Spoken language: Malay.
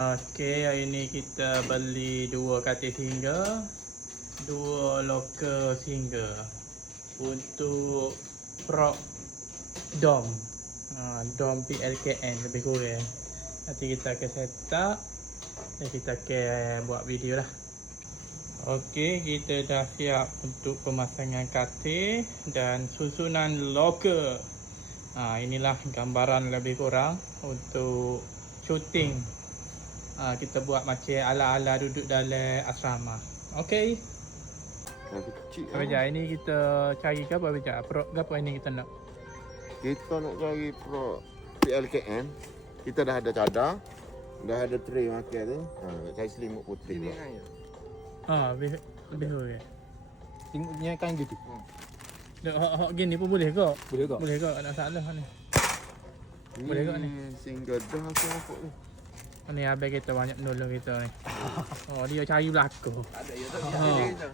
Okey, hari ni kita beli 2 katil single, 2 locker single untuk prop dom. Dom PLKN lebih kurang. Nanti kita akan set up dan kita akan buat video lah. Okey, kita dah siap untuk pemasangan katil dan susunan locker. Inilah gambaran lebih kurang untuk shooting. Kita buat macam ala-ala duduk dalam asrama. Okey. Lagi kecil Apa je ini kita cari ke apa je? Pro ke apa ini kita nak? Kita nak cari pro PLKN. Kita dah ada cadar. Dah ada tray makan tu. Cari selimut putih tu. Lebih okey. Selimutnya kan gitu. Hok gini pun boleh ke? Boleh tak? Boleh ke? Tak ada salah ni. Boleh ke ni? Single dah aku nampak ni. Ni abang kita banyak nolong kita ni. Dia cari belakang. Ada ya tak?